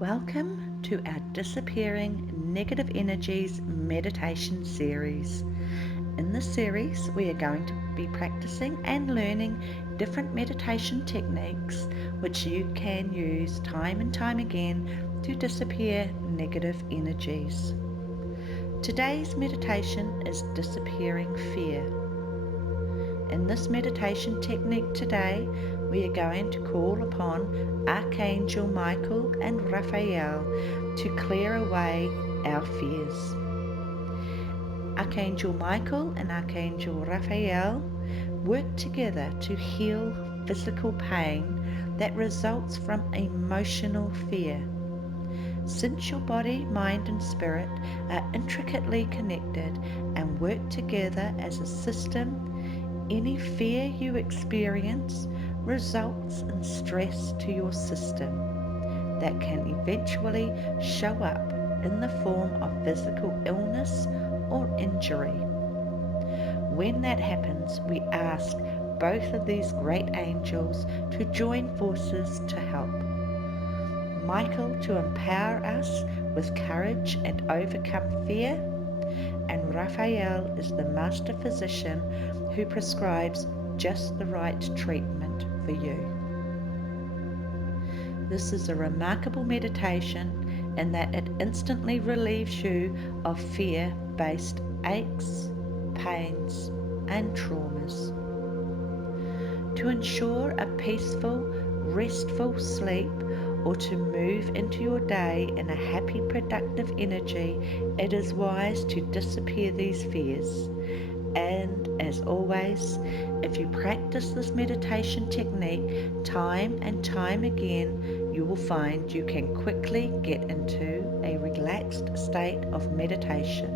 Welcome to our Disappearing Negative Energies meditation series. In this series, we are going to be practicing and learning different meditation techniques which you can use time and time again to disappear negative energies. Today's meditation is disappearing fear. In this meditation technique today, we are going to call upon Archangel Michael and Raphael to clear away our fears. Archangel Michael and Archangel Raphael work together to heal physical pain that results from emotional fear. Since your body, mind and spirit are intricately connected and work together as a system, any fear you experience results in stress to your system that can eventually show up in the form of physical illness or injury. When that happens, we ask both of these great angels to join forces to help. Michael to empower us with courage and overcome fear, and Raphael is the master physician who prescribes just the right treatment for you. This is a remarkable meditation in that it instantly relieves you of fear-based aches, pains, and traumas. To ensure a peaceful, restful sleep or to move into your day in a happy, productive energy, it is wise to disappear these fears. And as always, if you practice this meditation technique time and time again, you will find you can quickly get into a relaxed state of meditation.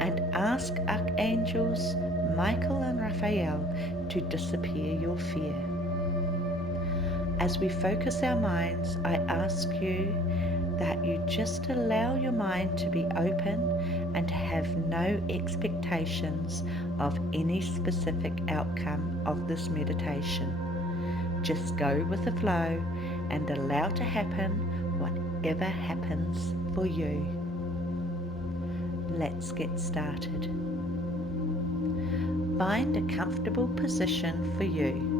And ask Archangels Michael and Raphael to disappear your fear. As we focus our minds, I ask you that you just allow your mind to be open and to have no expectations of any specific outcome of this meditation. Just go with the flow and allow to happen whatever happens for you. Let's get started. Find a comfortable position for you.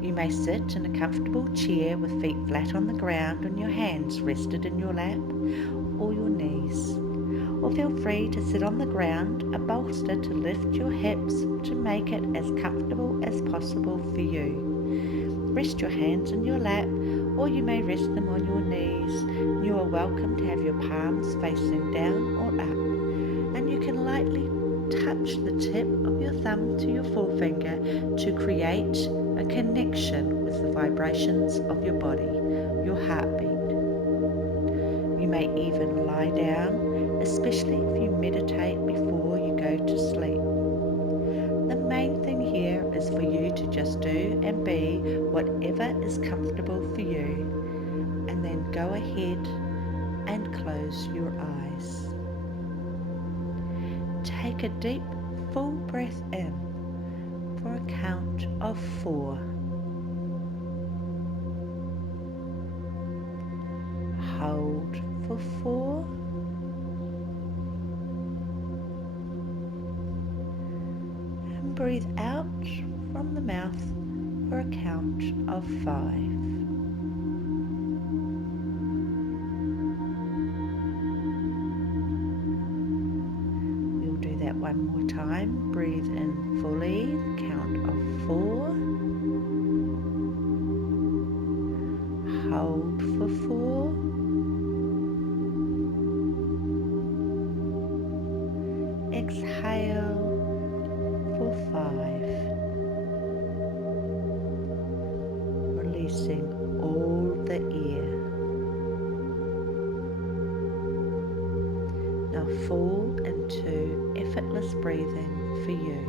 You may sit in a comfortable chair with feet flat on the ground and your hands rested in your lap or your knees. Or feel free to sit on the ground, a bolster to lift your hips to make it as comfortable as possible for you. Rest your hands in your lap, or you may rest them on your knees. You are welcome to have your palms facing down or up, and you can lightly touch the tip of your thumb to your forefinger to create a connection with the vibrations of your body, your heartbeat. You may even lie down, especially if you meditate before you go to sleep. The main thing here is for you to just do and be whatever is comfortable for you, and then go ahead and close your eyes. Take a deep, full breath in for a count of 4. Hold for 4. And breathe out from the mouth for a count of 5. We'll do that one more time. Breathe in fully, count of 4. Hold for 4. Exhale for 5. Releasing all the air. Now fall into effortless breathing for you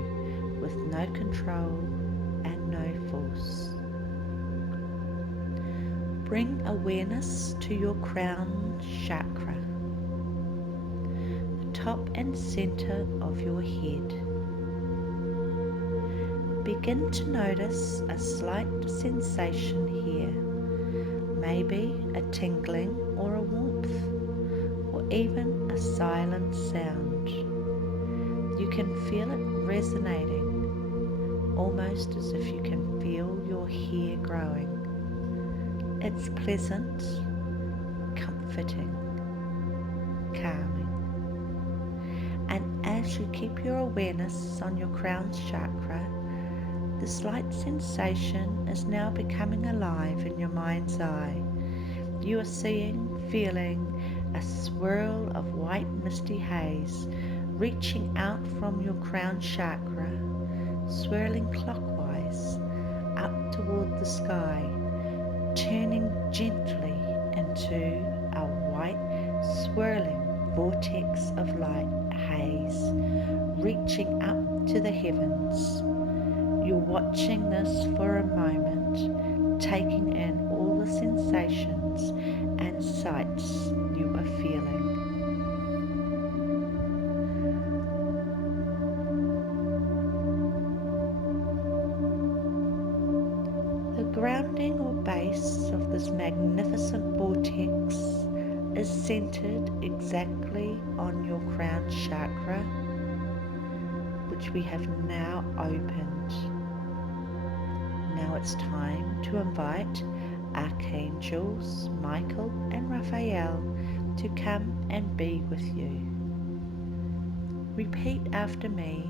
with no control and no force. Bring awareness to your crown chakra, the top and center of your head. Begin to notice a slight sensation here, maybe a tingling or a warmth, or even a silent sound. You can feel it resonating, almost as if you can feel your hair growing. It's pleasant, comforting, calming. And as you keep your awareness on your crown chakra, the slight sensation is now becoming alive in your mind's eye. You are seeing, feeling a swirl of white misty haze reaching out from your crown chakra, swirling clockwise up toward the sky, turning gently into a white swirling vortex of light haze reaching up to the heavens. You're watching this for a moment, taking in all the sensations and sights you are feeling. The grounding or base of this magnificent vortex is centered exactly on your crown chakra, which we have now opened. Now it's time to invite Archangels Michael and Raphael to come and be with you. Repeat after me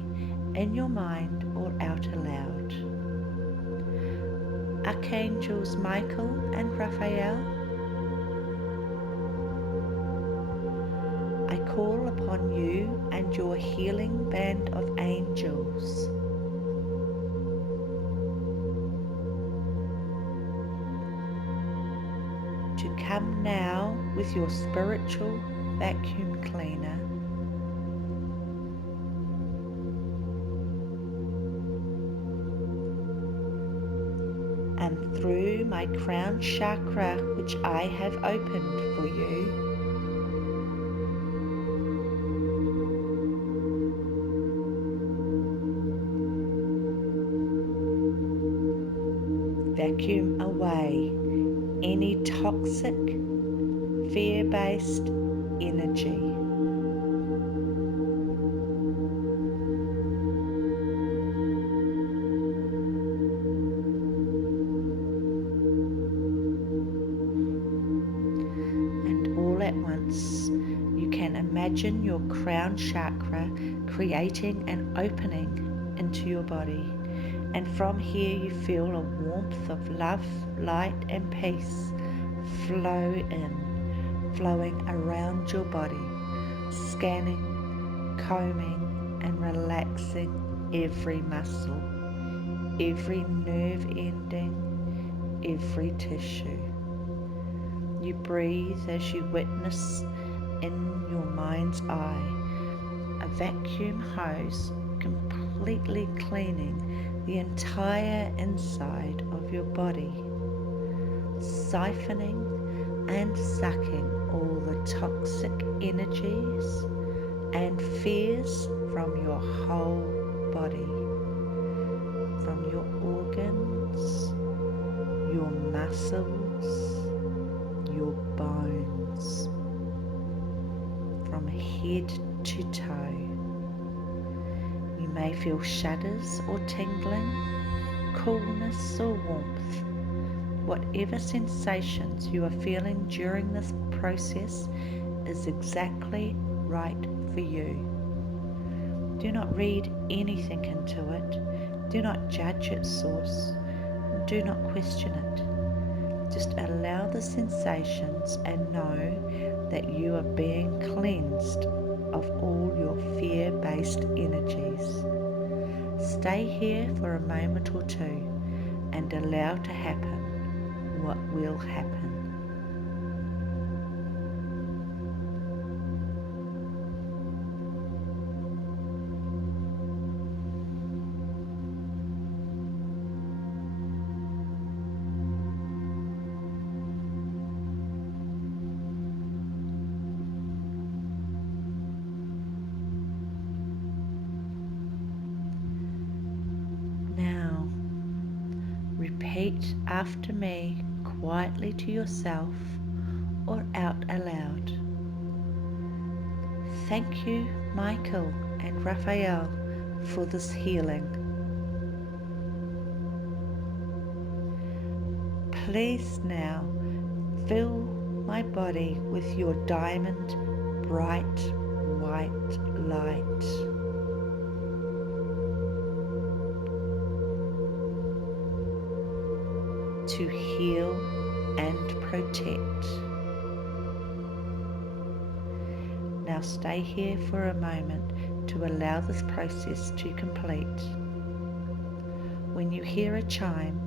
in your mind or out aloud. Archangels Michael and Raphael, I call upon you and your healing band of angels to come now with your spiritual vacuum cleaner and through my crown chakra, which I have opened for you, vacuum away any toxic, fear-based energy. And all at once, you can imagine your crown chakra creating an opening into your body. And from here you feel a warmth of love, light and peace flow in, flowing around your body, scanning, combing and relaxing every muscle, every nerve ending, every tissue. You breathe as you witness in your mind's eye a vacuum hose completely cleaning the entire inside of your body, siphoning and sucking all the toxic energies and fears from your whole body, from your organs, your muscles, your bones, from head to toe. You may feel shudders or tingling, coolness or warmth. Whatever sensations you are feeling during this process is exactly right for you. Do not read anything into it. Do not judge its source. Do not question it. Just allow the sensations and know that you are being cleansed of all your fear-based energies. Stay here for a moment or two and allow to happen what will happen. Now, repeat after me quietly to yourself or out aloud. Thank you, Michael and Raphael, for this healing. Please now fill my body with your diamond bright white light. To heal and protect. Now stay here for a moment to allow this process to complete. When you hear a chime,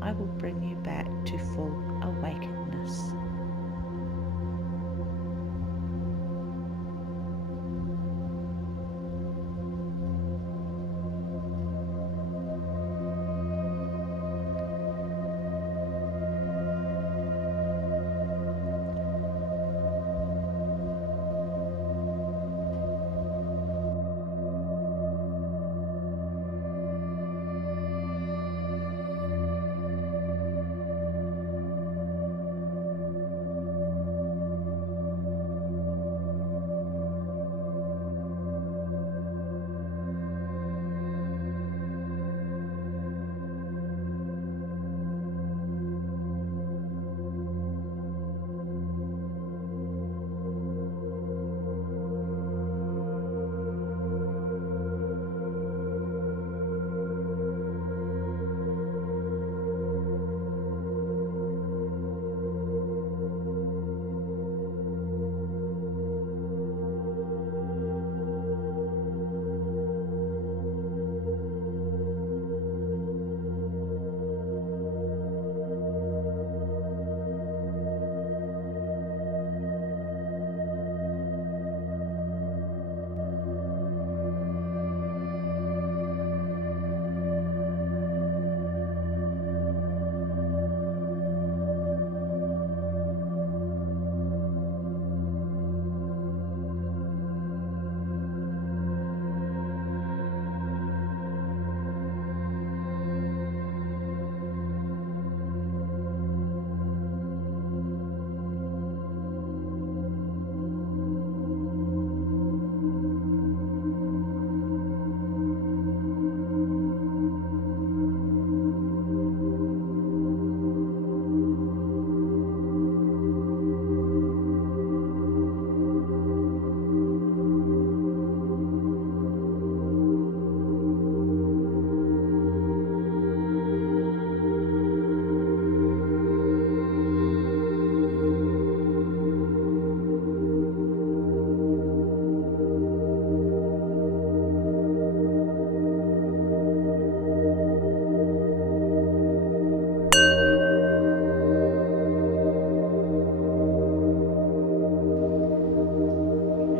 I will bring you back to full awakeness.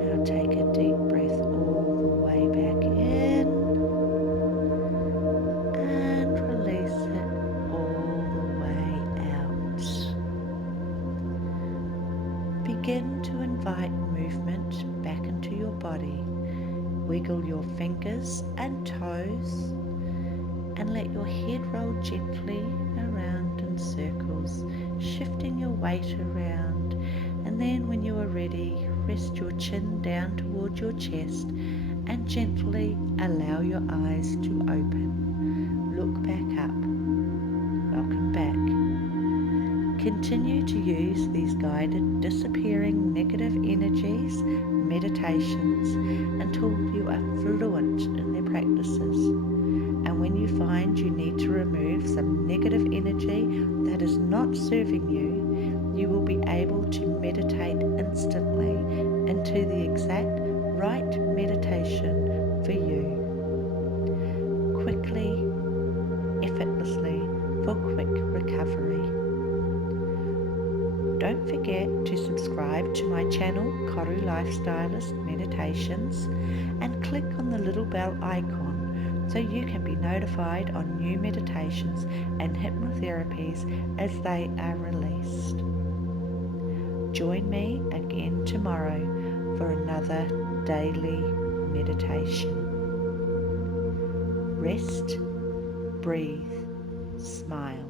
Now take a deep breath all the way back in and release it all the way out. Begin to invite movement back into your body. Wiggle your fingers and toes and let your head roll gently around in circles, shifting your weight around. And then when you are ready, rest your chin down toward your chest and gently allow your eyes to open. Look back up. Welcome back. Continue to use these guided disappearing negative energies meditations until you are fluent in their practices. And when you find you need to remove some negative energy that is not serving you, you will be able to meditate instantly into the exact right meditation for you. Quickly, effortlessly, for quick recovery. Don't forget to subscribe to my channel, KORU Lifestylist Meditations, and click on the little bell icon so you can be notified on new meditations and hypnotherapies as they are released. Join me again tomorrow for another daily meditation. Rest, breathe, smile.